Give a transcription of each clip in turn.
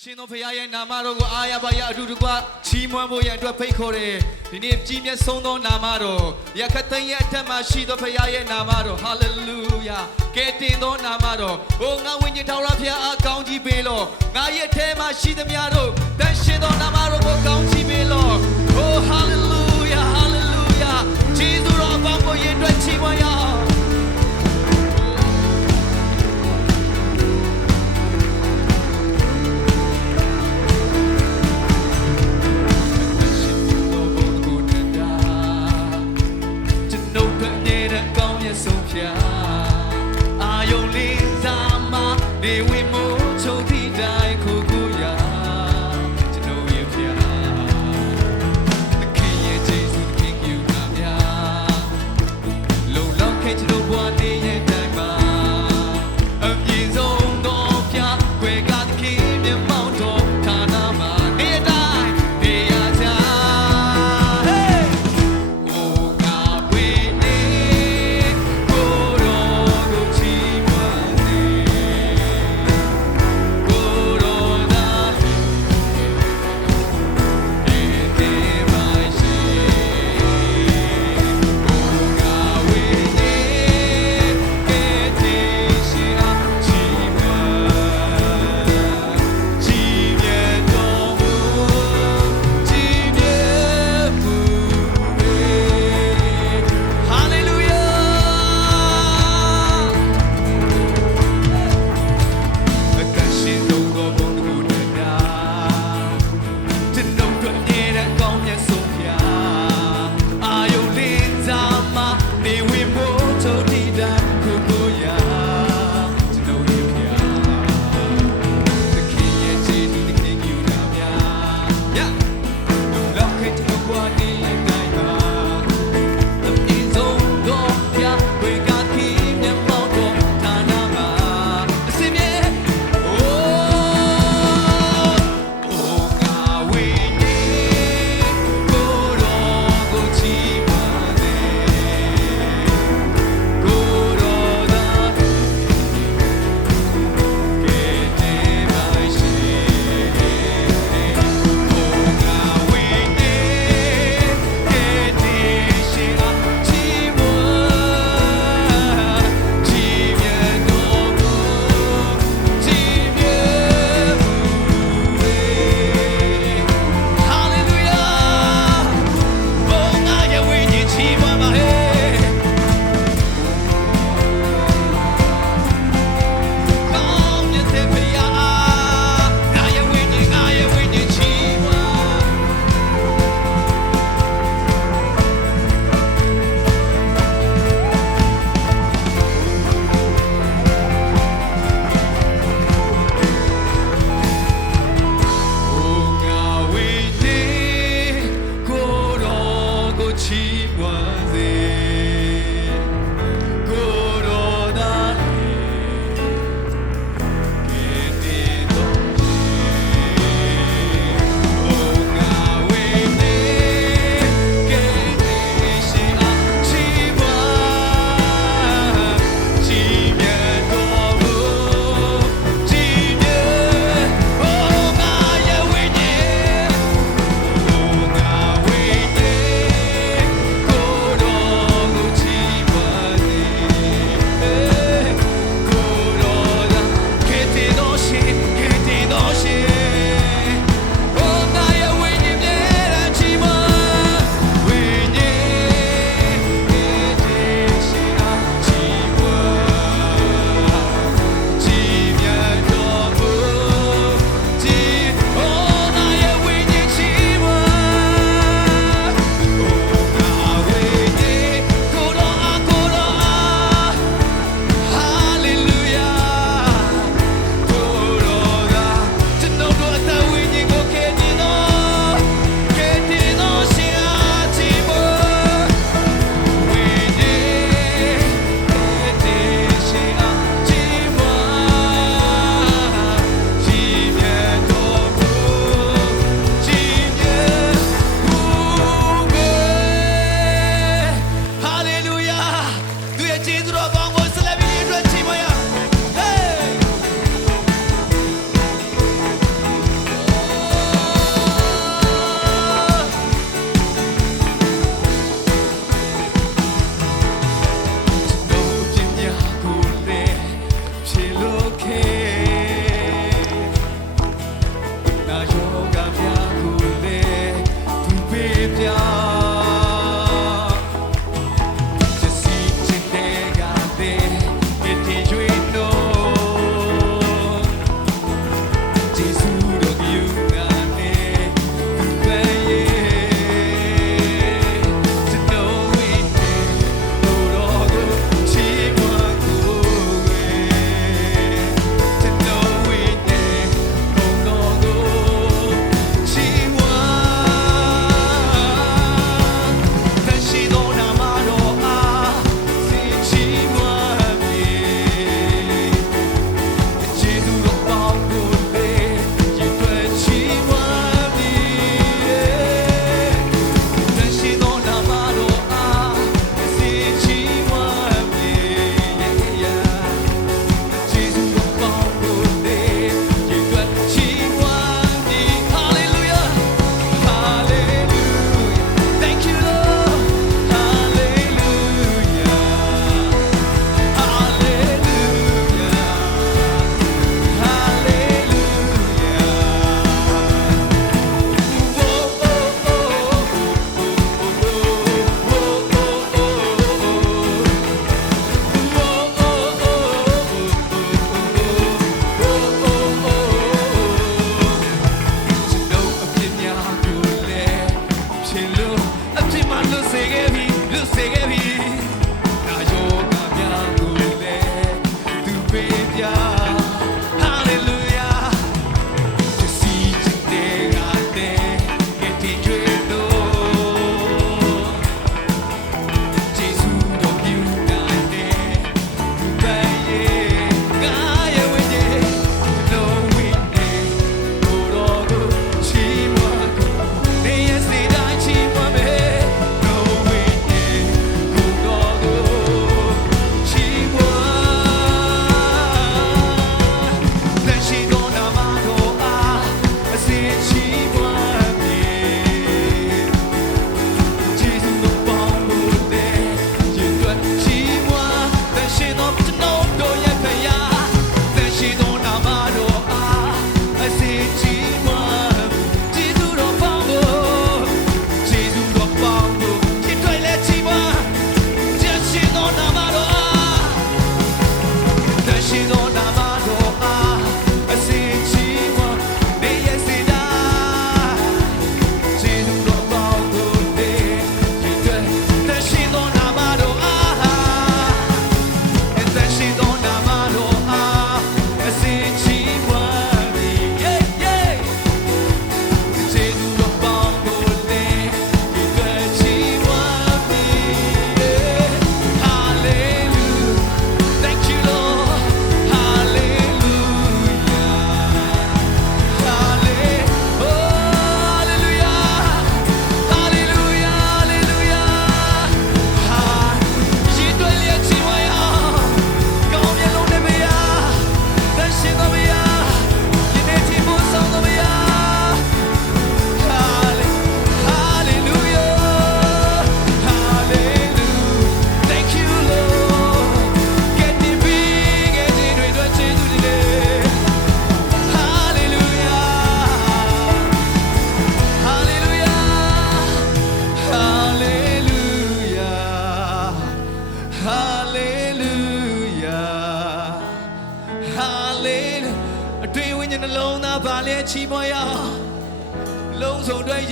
ရှင်သောဖခင်ရဲ့နာမတော်ကိုအားရပါရအတူတကွချီးမွမ်းဖို့ရန်အတွက်ဖိတ်ခေါ်တယ်ဒီနေ့ကြီးမြတ်ဆုံးသောနာမတော်ရခတ်သိမ်းရဲ့အထက်မှာရှိသောဖခင်ရဲ့နာမတော်ဟာလေလုယာကဲတင်သောနာမတော်ဟိုငါဝိညာဉ်တော်ရဖခင်အားကောင်းကြီးပေးလော့ငါရဲ့ထဲမှာရှိသမျှတို့တန်ရှင်သောနာမတော်ကိုကောင်းကြီးပေးလော့ဟိုဟာလေလုယာဟာလေလုယာဂျေဇုတော်ဘောင်းကိုရင်အတွက်ချီးမွမ်းရအောင်ရှင်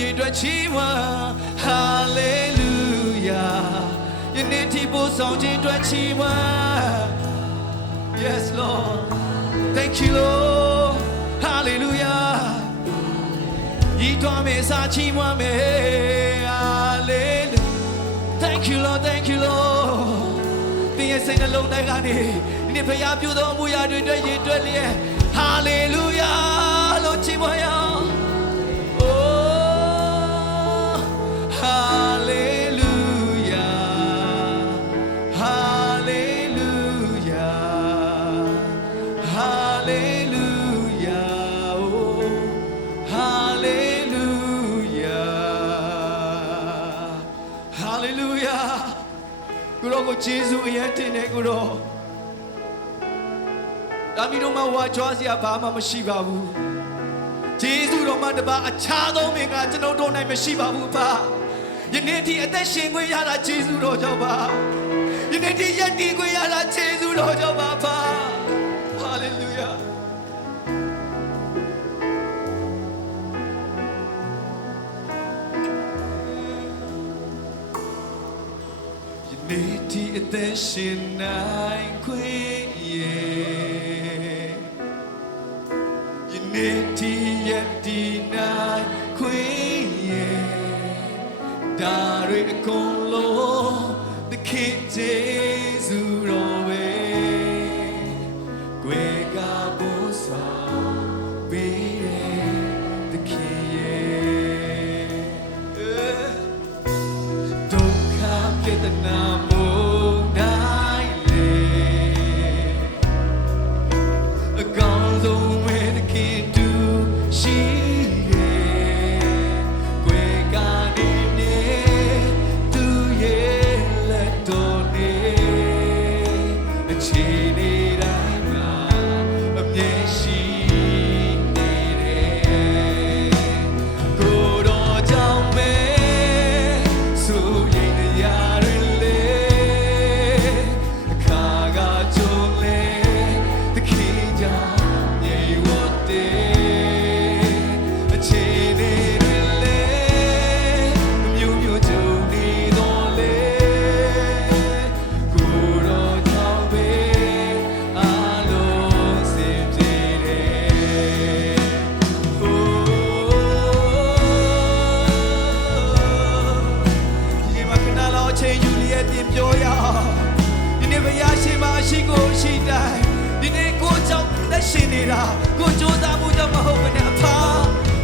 လုံးစုံတွေရည်တွေချီးမွမ်း Hallelujah ယနေ့ဒီပို့ဆောင်ခြင်းတွေချီးမွမ်း Yes Lord Thank you Lord Hallelujah ဤတော်မေစာချီးမွမ်းမယ် Hallelujah Thank you Lord Thank you Lord သင်ရဲ့စိတ်နှလုံးထဲကနေဒီနေ့ဖခင်ပြုသောအမှုရာတွေအတွက်ရည်တွက်လျက် Hallelujah လို့ချီးမွမ်းရ ယေရှုအရင်တင်တယ်ကိုရောဒါမီတို့မှာဝါချွားစရာဘာမှမရှိပါဘူးဂျေဇုတော်မှာတပါအခြားသောမင်္ဂလာကျွန်တော်တို့နိုင်မရှိပါဘူးပါယနေ့ဒီအသက်ရှင်ခွင့်ရတာဂျေဇုတော်ကြောင့်ပါယနေ့ဒီယက်တည်ခွင့်ရတာဂျေဇုတော်ကြောင့်ပါပါ အသက်ရှင်နိုင်ခွင့်ရယနေ့ဒီယက်ဒီနိုင်ခွင့်ရဒါတွေအကုန် ရှင်နေတာကိုစ조사မှုကြောင့်မဟုတ်ဘဲနဲ့အဖာ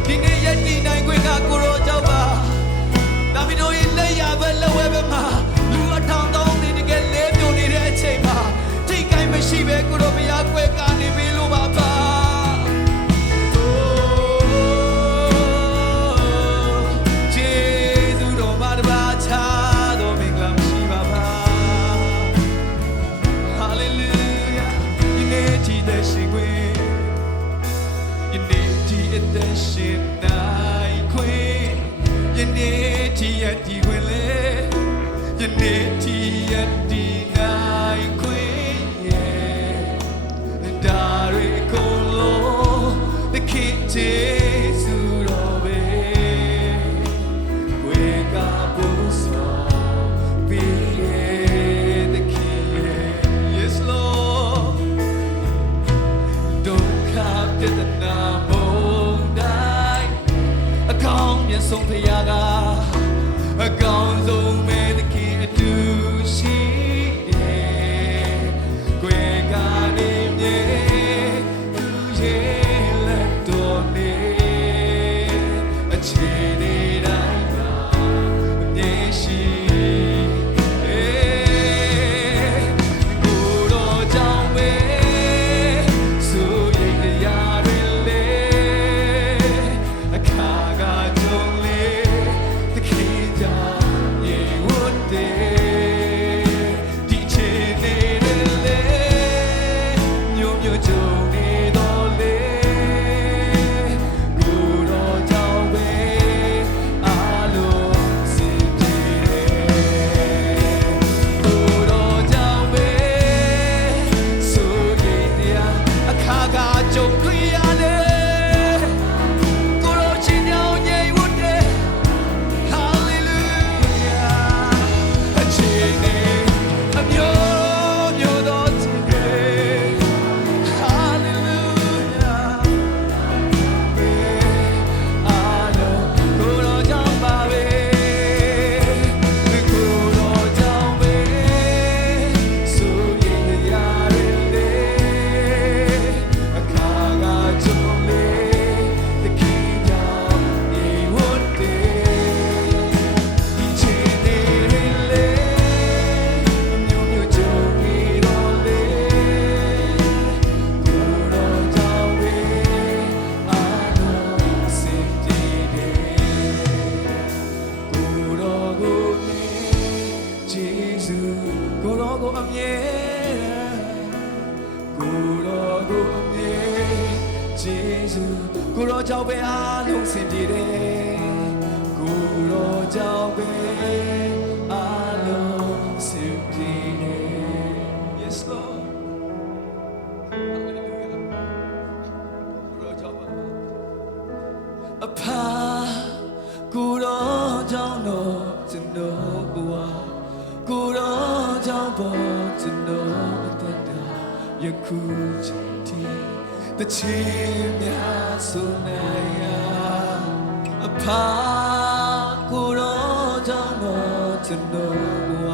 ဒီနေ့ယက်တည်နိုင်ခွင့်ကကိုရောကြောင့်ပါဒါမီတို့ရဲ့လက်ရပဲလက်ဝဲပဲမှာလူအထောင်တောင်းနေတကယ်လဲပြိုနေတဲ့အချိန်မှာထိတ်ကိုင်းမရှိပဲကိုရောဘုရားကွယ်ကနေ ဒီရည်ဒီခွင့်လေဒီနေ့ဒီရည် ခုချိန်ထိတချေများဆိုနိုင်ရအဖာကိုတော့ကြောင့်တော့ကျွန်တော်ဘဝ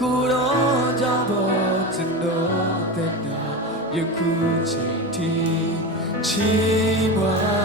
ကိုတော့ကြောင့်တော့ကျွန်တော်တက်တာယခုချိန်ထိချီးပွား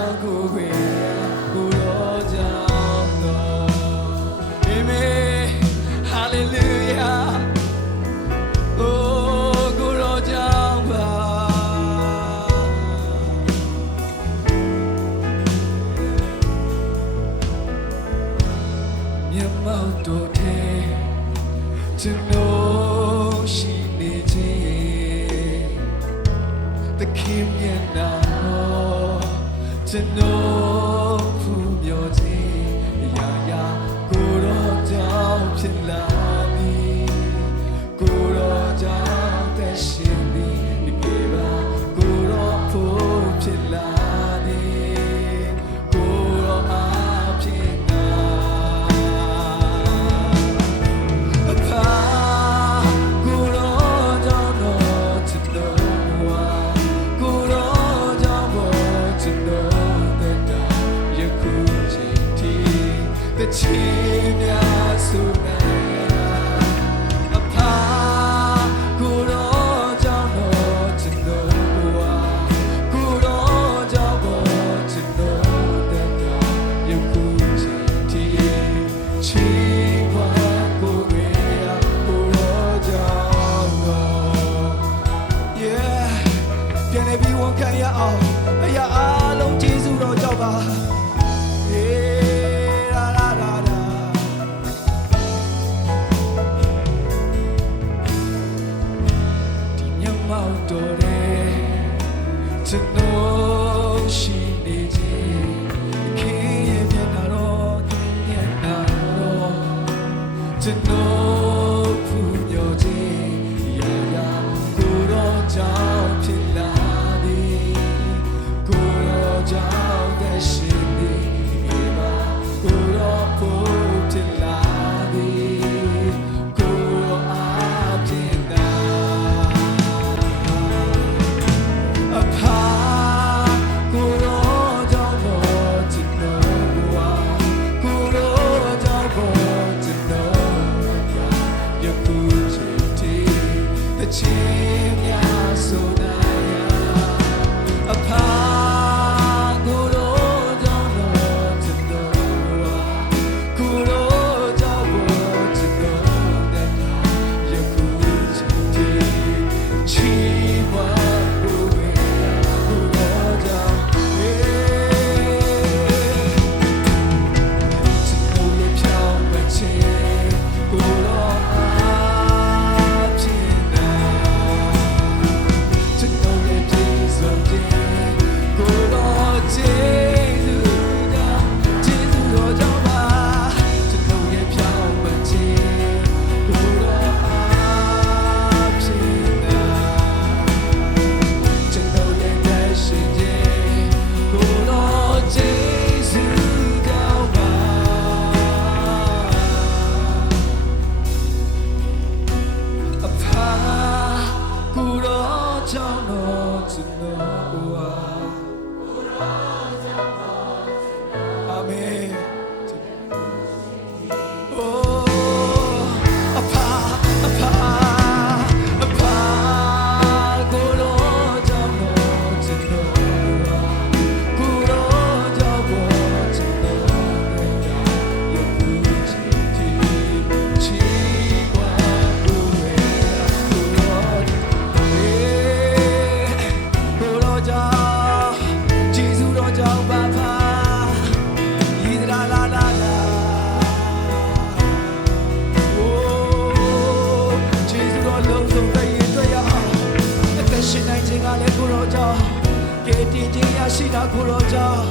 တာကိုတော့ကြောင့်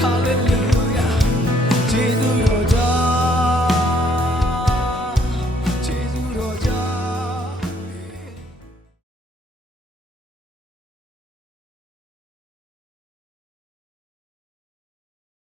hallelujah ကျေးဇူးတော်ကြောင့်